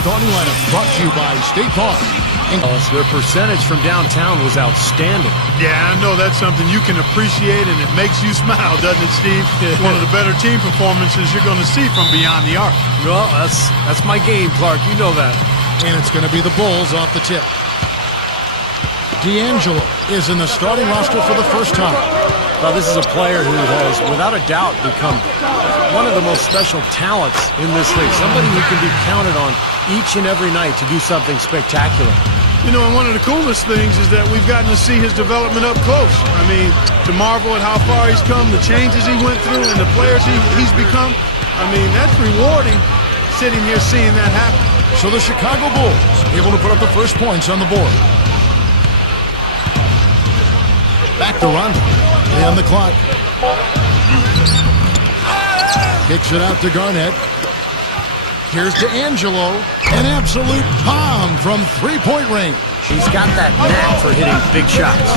starting lineup brought to you by State Farm. Their percentage from downtown was outstanding. Yeah, I know that's something you can appreciate, and it makes you smile, doesn't it, Steve? It's one of the better team performances you're going to see from beyond the arc. Well, that's my game, Clark. You know that. And it's going to be the Bulls off the tip. Angelo is in the starting roster for the first time. Well, this is a player who has, without a doubt, become one of the most special talents in this league. Somebody who can be counted on each and every night to do something spectacular. You know, and one of the coolest things is that we've gotten to see his development up close. I mean, to marvel at how far he's come, the changes he went through, and the players he's become. I mean, that's rewarding sitting here seeing that happen. So the Chicago Bulls able to put up the first points on the board. Back to Rondo. On the clock. Kicks it out to Garnett. Here's to Angelo. An absolute bomb from three-point range. He's got that knack for hitting big shots.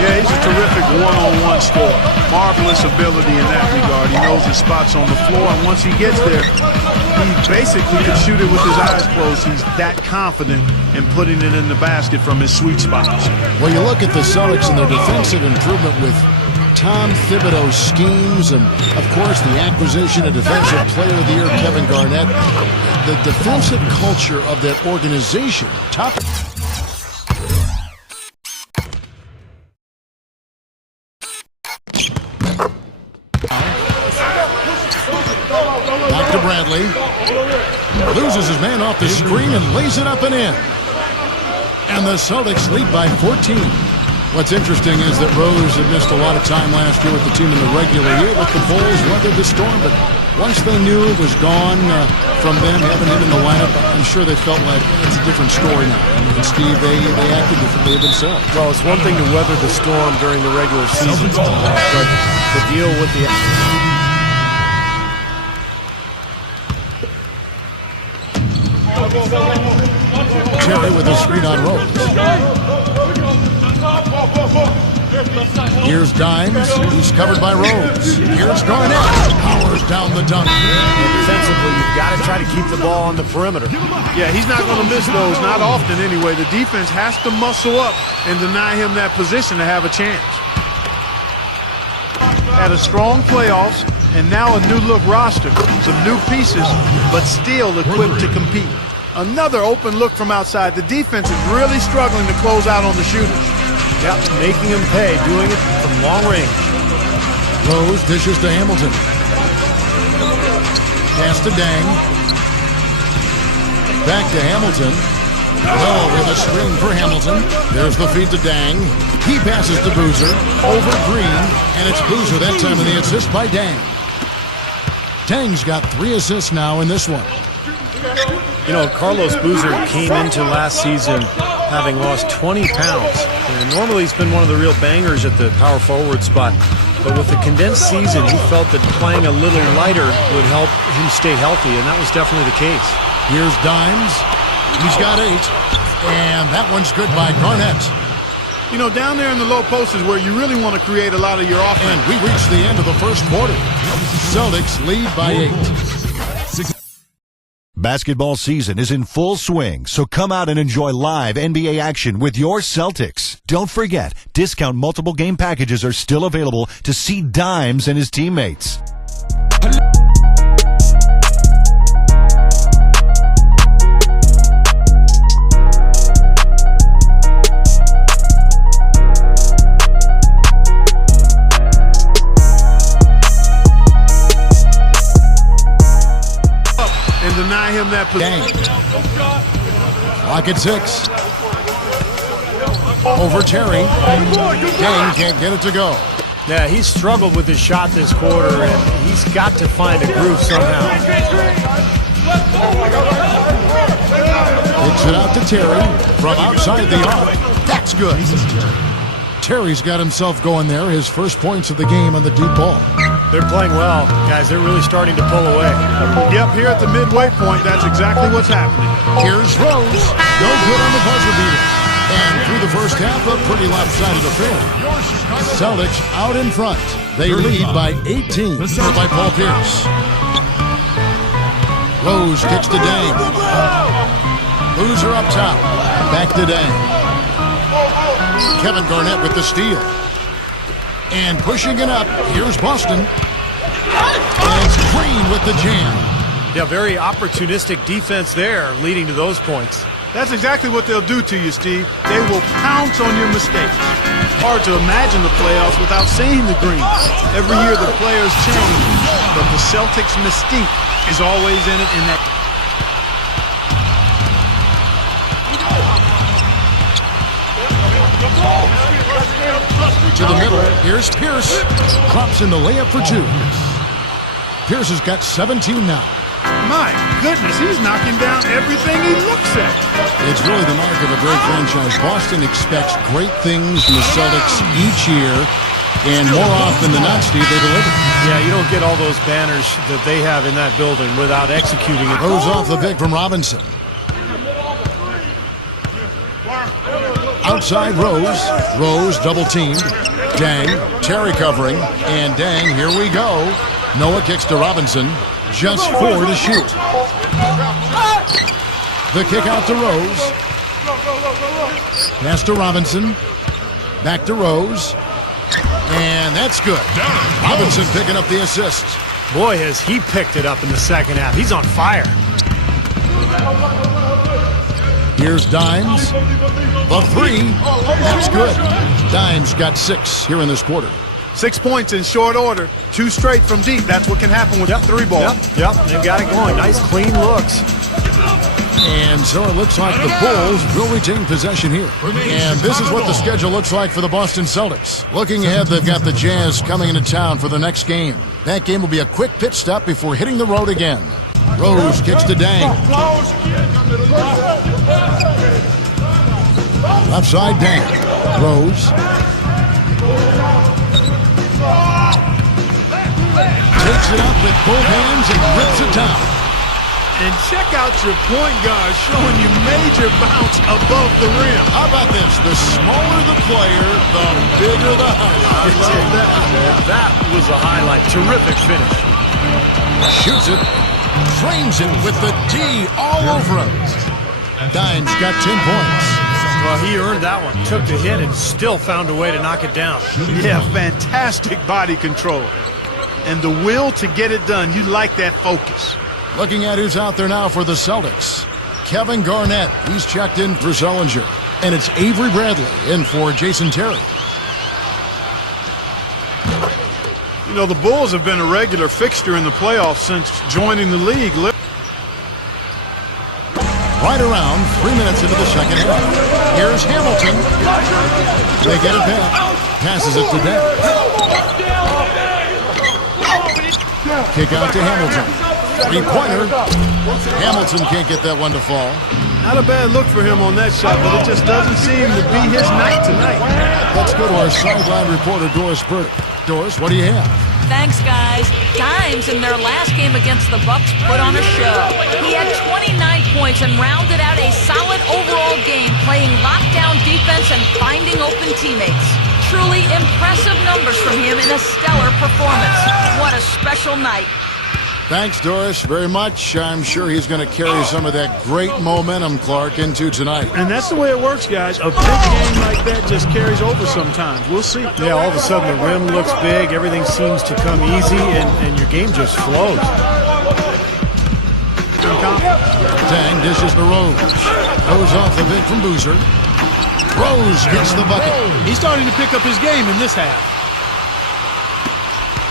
Yeah, he's a terrific one-on-one scorer. Marvelous ability in that regard. He knows his spots on the floor, and once he gets there, he basically can shoot it with his eyes closed. He's that confident in putting it in the basket from his sweet spots. Well, you look at the Celtics and their defensive improvement with Tom Thibodeau's schemes and, of course, the acquisition of Defensive Player of the Year Kevin Garnett. The defensive culture of that organization. Top. Back to Bradley. Loses his man off the screen and lays it up and in. And the Celtics lead by 14. What's interesting is that Rose had missed a lot of time last year with the team in the regular year, with the Bulls weathered the storm, but once they knew it was gone from them, having him in the lineup, I'm sure they felt like it's a different story now. And Steve, they acted differently themselves. Well, it's one thing to weather the storm during the regular season, but to deal with the... Terry with a screen on Rose. Here's Dimes. He's covered by Rose. Here's Garnett. Powers down the dunk. Defensively, you've got to try to keep the ball on the perimeter. Yeah, he's not going to miss those, not often anyway. The defense has to muscle up and deny him that position to have a chance. Had a strong playoffs, and now a new-look roster. Some new pieces, but still equipped to compete. Another open look from outside. The defense is really struggling to close out on the shooters. Yep, making him pay, doing it from long range. Rose dishes to Hamilton. Pass to Dang. Back to Hamilton. Oh, with a screen for Hamilton. There's the feed to Dang. He passes to Boozer. Over Green. And it's Boozer that time with the assist by Dang. Dang's got 3 assists now in this one. You know, Carlos Boozer came into last season having lost 20 pounds. And normally he's been one of the real bangers at the power forward spot. But with the condensed season, he felt that playing a little lighter would help him stay healthy, and that was definitely the case. Here's Dimes. He's got 8. And that one's good by Garnett. You know, down there in the low post is where you really want to create a lot of your offense. And we reach the end of the first quarter. Celtics lead by 8. Basketball season is in full swing, so come out and enjoy live NBA action with your Celtics. Don't forget, discount multiple game packages are still available to see Dimes and his teammates. And deny him that position. Clock at 6. Over Terry. Dang can't get it to go. Yeah, he's struggled with his shot this quarter, and he's got to find a groove somehow. Kicks it out to Terry from outside the arc. That's good. Terry's got himself going there. His first points of the game on the deep ball. They're playing well, guys. They're really starting to pull away. Yep, here at the midway point, that's exactly what's happening. Here's Rose. No good on the buzzer beater. And through the first half, a pretty lopsided affair. Celtics out in front. They lead by 18. By Paul Pierce. Rose kicks to Dang. Boozer up top. Back to Dang. Kevin Garnett with the steal. And pushing it up, here's Boston. And it's Green with the jam. Yeah, very opportunistic defense there, leading to those points. That's exactly what they'll do to you, Steve. They will pounce on your mistakes. Hard to imagine the playoffs without seeing the Green. Every year the players change, but the Celtics' mystique is always in it in that. To the middle, here's Pierce. Drops in the layup for 2. Pierce has got 17 now. My goodness, he's knocking down everything he looks at. It's really the mark of a great franchise. Boston expects great things from the Celtics each year, and more often than not, Steve, they deliver. Yeah, you don't get all those banners that they have in that building without executing it. Goes off the pick from Robinson. Outside Rose. Rose double-teamed. Dang. Terry covering. And Dang, here we go. Noah kicks to Robinson. Just 4 to shoot. The kick out to Rose. Pass to Robinson. Back to Rose. And that's good. Robinson picking up the assist. Boy, has he picked it up in the second half. He's on fire. Here's Dimes. The 3. That's good. Dimes got 6 here in this quarter. 6 points in short order. 2 straight from deep. That's what can happen with the 3 ball. Yep, they've got it going. Nice, clean looks. And so it looks like the Bulls will retain possession here. And this is what the schedule looks like for the Boston Celtics. Looking ahead, they've got the Jazz coming into town for the next game. That game will be a quick pit stop before hitting the road again. Rose kicks to Dang. Left side, Dang. Rose. Takes it up with both hands and rips it down. And check out your point guard showing you major bounce above the rim. How about this? The smaller the player, the bigger the highlight. I love that, man. That was a highlight. Terrific finish. Shoots it. Frames it with the D all over him. Dimes got 10 points. Well, he earned that one. Took the hit and still found a way to knock it down. Yeah, fantastic body control. And the will to get it done. You like that focus. Looking at who's out there now for the Celtics. Kevin Garnett, he's checked in for Zellinger. And it's Avery Bradley in for Jason Terry. You know, the Bulls have been a regular fixture in the playoffs since joining the league. Right around 3 minutes into the second half. Here's Hamilton. They get it back. Passes it to Dang. Kick out to Hamilton. 3-pointer. Hamilton can't get that one to fall. Not a bad look for him on that shot, but it just doesn't seem to be his night tonight. Let's go to our sideline reporter, Doris Burdick. Doris, what do you have? Thanks, guys. Dimes in their last game against the Bucks put on a show. He had 29 points and rounded out a solid overall game, playing lockdown defense and finding open teammates. Truly impressive numbers from him in a stellar performance. What a special night. Thanks, Doris, very much. I'm sure he's going to carry some of that great momentum, Clark, into tonight. And that's the way it works, guys. A big game like that just carries over sometimes. We'll see. Yeah, all of a sudden the rim looks big. Everything seems to come easy, and your game just flows. Dang dishes to Rose. Goes off the pick from Boozer. Rose gets the bucket. He's starting to pick up his game in this half.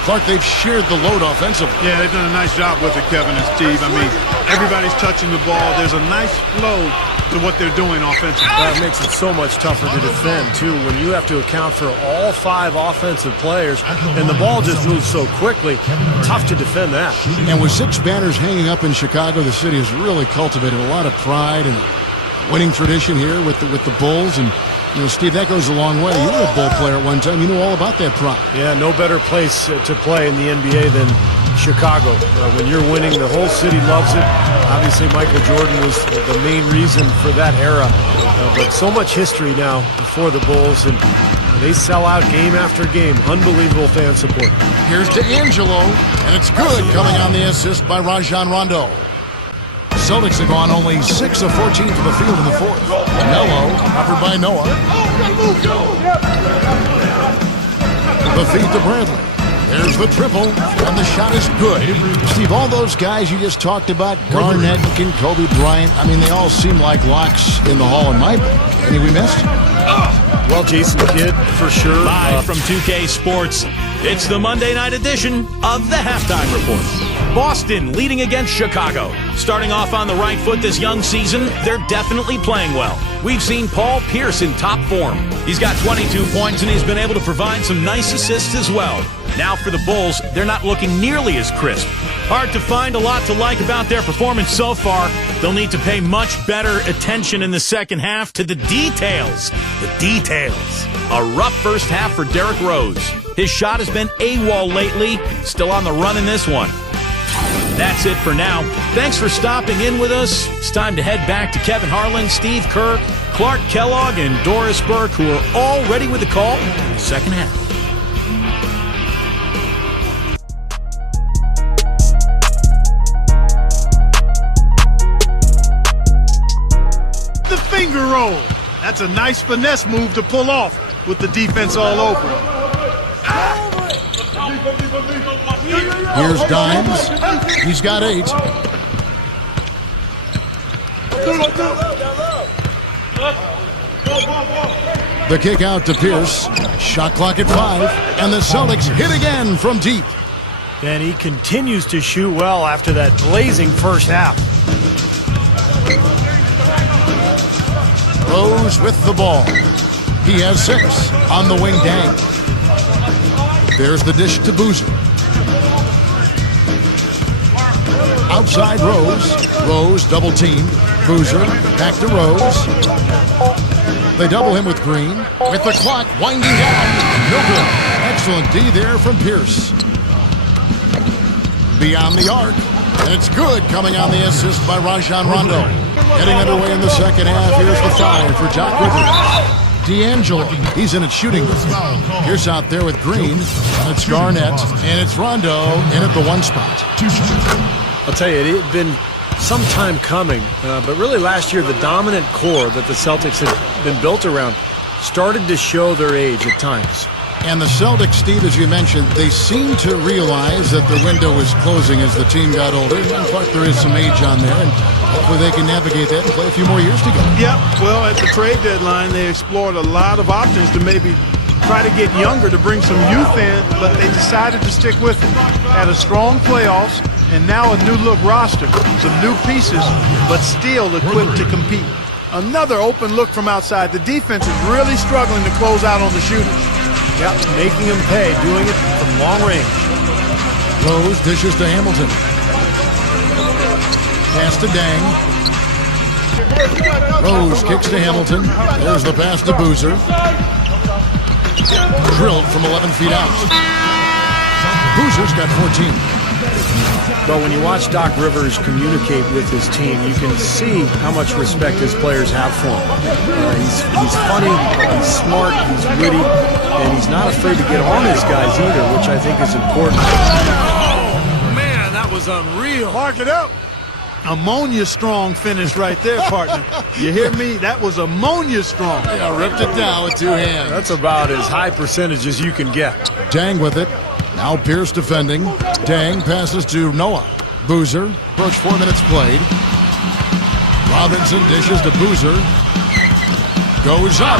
Clark, they've shared the load offensively. Yeah, they've done a nice job with it, Kevin and Steve. I mean, everybody's touching the ball. There's a nice flow to what they're doing offensively. That makes it so much tougher to defend, too, when you have to account for all 5 offensive players, and the ball just moves so quickly. Tough to defend that. And with 6 banners hanging up in Chicago, the city has really cultivated a lot of pride and winning tradition here with the Bulls. And you know, Steve, that goes a long way. You were a Bull player at one time. You know all about that pride. Yeah, no better place to play in the NBA than Chicago. When you're winning, the whole city loves it. Obviously, Michael Jordan was the main reason for that era. But so much history now for the Bulls, and they sell out game after game. Unbelievable fan support. Here's to Angelo, and it's good, coming on the assist by Rajon Rondo. Celtics have gone only 6 of 14 to the field in the fourth. Melo, covered by Noah. The feed to Bradley. There's the triple, and the shot is good. Steve, all those guys you just talked about, Garnett and Kobe Bryant, I mean, they all seem like locks in the hall in my book. Any we missed? Well, Jason Kidd, for sure. Live from 2K Sports, it's the Monday night edition of the Halftime Report. Boston leading against Chicago. Starting off on the right foot this young season, they're definitely playing well. We've seen Paul Pierce in top form. He's got 22 points and he's been able to provide some nice assists as well. Now for the Bulls, they're not looking nearly as crisp. Hard to find a lot to like about their performance so far. They'll need to pay much better attention in the second half to the details. The details. A rough first half for Derrick Rose. His shot has been AWOL lately. Still on the run in this one. That's it for now. Thanks for stopping in with us. It's time to head back to Kevin Harlan, Steve Kerr, Clark Kellogg, and Doris Burke, who are all ready with the call in the second half. The finger roll. That's a nice finesse move to pull off with the defense all over him. Here's Dimes. He's got 8. The kick out to Pierce. Shot clock at 5. And the Celtics hit again from deep. And he continues to shoot well after that blazing first half. Rose with the ball. He has 6 on the wing. Dang. There's the dish to Boozer. Outside Rose. Rose double teamed. Boozer back to Rose. They double him with Green. With the clock winding down. No good. Excellent D there from Pierce. Beyond the arc. And it's good coming on the assist by Rajon Rondo. Getting underway in the second half. Here's the foul for Doc Rivers. D'Angelo, he's in it shooting. Pierce out there with Green. And it's Garnett. And it's Rondo in at the 1 spot. I'll tell you, it had been some time coming, but really last year the dominant core that the Celtics had been built around started to show their age at times. And the Celtics, Steve, as you mentioned, they seem to realize that the window is closing as the team got older. In fact, there is some age on there, and hopefully they can navigate that and play a few more years together. Yep, well, at the trade deadline, they explored a lot of options to maybe try to get younger, to bring some youth in, but they decided to stick with it. Had a strong playoffs, and now a new-look roster. Some new pieces, but still equipped to compete. Another open look from outside. The defense is really struggling to close out on the shooters. Yep, making them pay, doing it from long range. Rose dishes to Hamilton. Pass to Dang. Rose kicks to Hamilton. There's the pass to Boozer. Drilled from 11 feet out. Boozer's got 14. But when you watch Doc Rivers communicate with his team, you can see how much respect his players have for him. He's funny, he's smart, he's witty, and he's not afraid to get on his guys either, which I think is important. Oh, man, that was unreal. Mark it up. Ammonia strong finish right there, partner. You hear me? That was ammonia strong. Yeah, ripped it down with 2 hands. That's about as high percentage as you can get. Dang with it. Now Pierce defending. Dang passes to Noah. Boozer. Approach 4 minutes played. Robinson dishes to Boozer. Goes up.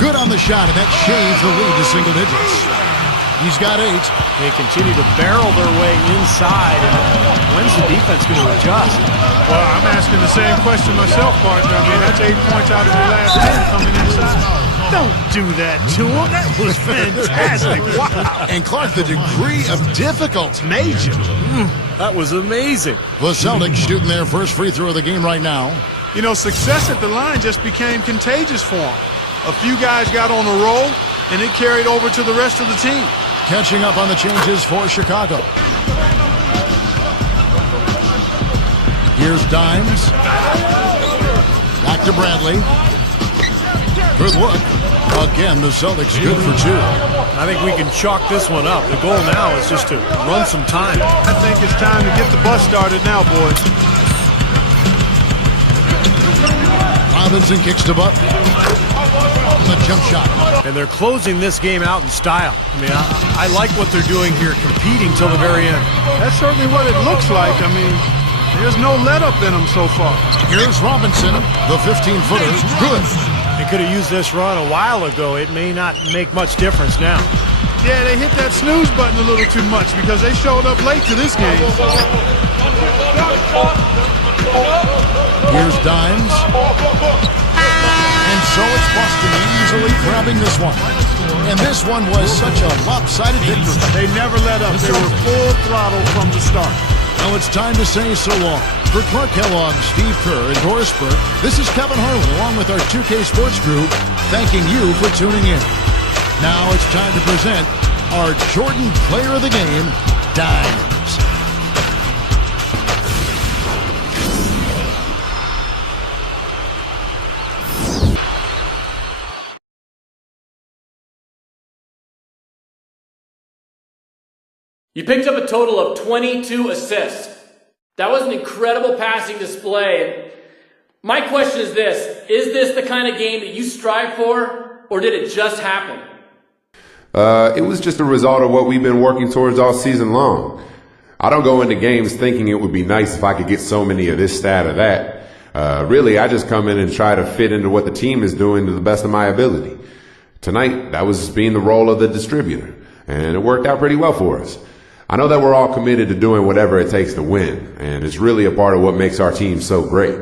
Good on the shot, and that shaves the lead to single digits. He's got 8. They continue to barrel their way inside. And when's the defense going to adjust? Well, I'm asking the same question myself, partner. I mean, that's 8 points out of the last 10 coming inside. Don't do that to him. That was fantastic. Wow. And Clark, the degree of difficulty. Major. That was amazing. The Celtics shooting their first free throw of the game right now. You know, success at the line just became contagious for him. A few guys got on a roll, and it carried over to the rest of the team. Catching up on the changes for Chicago. Here's Dimes. Back to Bradley. Good look. Again, the Celtics good for 2. I think we can chalk this one up. The goal now is just to run some time. I think it's time to get the bus started now, boys. Robinson kicks to Butler. The jump shot. And they're closing this game out in style. I mean, I like what they're doing here, competing till the very end. That's certainly what it looks like. I mean, there's no let-up in them so far. Here's Robinson, the 15-footer. Good. They could have used this run a while ago. It may not make much difference now. Yeah, they hit that snooze button a little too much because they showed up late to this game. Here's Dimes. And so it's Boston easily grabbing this one. And this one was such a lopsided victory. They never let up. They were full throttle from the start. Now it's time to say so long. For Clark Kellogg, Steve Kerr, and Doris Burke, this is Kevin Harlan along with our 2K Sports Group thanking you for tuning in. Now it's time to present our Jordan Player of the Game, Dimes. You picked up a total of 22 assists. That was an incredible passing display. My question is this the kind of game that you strive for, or did it just happen? It was just a result of what we've been working towards all season long. I don't go into games thinking it would be nice if I could get so many of this stat or that. Really, I just come in and try to fit into what the team is doing to the best of my ability. Tonight, that was being the role of the distributor, and it worked out pretty well for us. I know that we're all committed to doing whatever it takes to win, and it's really a part of what makes our team so great.